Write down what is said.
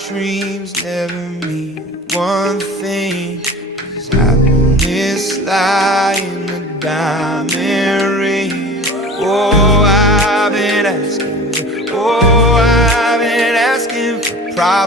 dreams never mean one thing. Does happiness lie in a diamond ring? Oh, I've been asking for problems.